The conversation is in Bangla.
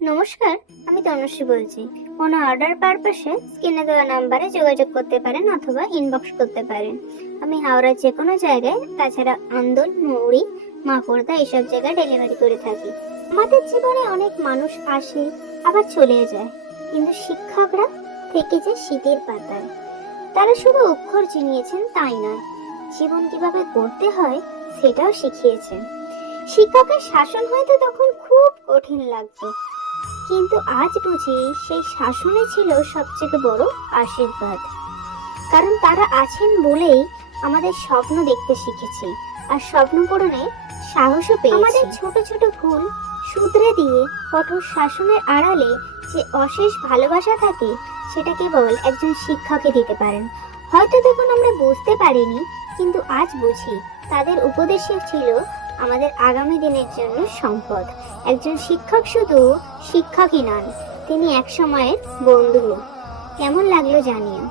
নমস্কার, আমি তনুশ্রী বলছি। কোনো অর্ডার পারপাসে স্ক্রিনে দেওয়া নাম্বারে যোগাযোগ করতে পারেন অথবা ইনবক্স করতে পারেন। আমি হাওড়ার যে কোনো জায়গায়, তাছাড়া আন্দোল, মৌরি, মাকড়দা এসব জায়গায় ডেলিভারি করে থাকি। আমাদের জীবনে অনেক মানুষ আসে আবার চলে যায়, কিন্তু শিক্ষকরা থেকে যে শীতের পাতায়। তারা শুধু অক্ষর চিনিয়েছেন তাই নয়, জীবন কিভাবে করতে হয় সেটাও শিখিয়েছেন। শিক্ষকের শাসন হয়তো তখন খুব কঠিন লাগতো, কিন্তু আজ বুঝি সেই শাসনে ছিল সবচেয়ে বড় আশীর্বাদ। কারণ তারা আছেন বলেই আমাদের স্বপ্ন দেখতে শিখেছি, আর স্বপ্ন পূরণে সাহসও পেয়েছি। আমাদের ছোট ছোট ভুল শুধরে দিয়ে কঠোর শাসনের আড়ালে যে অশেষ ভালোবাসা থাকে, সেটা কেবল একজন শিক্ষকই দিতে পারেন। হয়তো তখন আমরা বুঝতে পারিনি, কিন্তু আজ বুঝি তাদের উপদেশই ছিল আমাদের আগামী দিনের জন্য সম্পদ। একজন শিক্ষক শুধু শিক্ষকই নন, তিনি এক সময়ের বন্ধু। কেমন লাগলো জানিও।